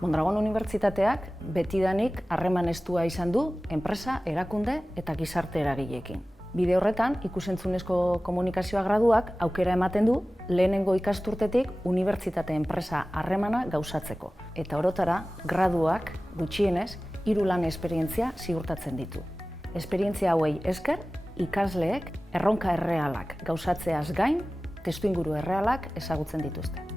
Mondragon Unibertsitateak betidanik harreman estua izan du enpresa, erakunde eta gizarte eragileekin. Bide horretan, ikus-entzunezko komunikazioa graduak aukera ematen du lehenengo ikasturtetik unibertsitate enpresa harremana gauzatzeko. Eta orotara, graduak gutxienez 3 lan esperientzia ziurtatzen ditu. Esperientzia hauei esker, ikasleek erronka errealak gauzatzeaz gain, testuinguru errealak ezagutzen dituzte.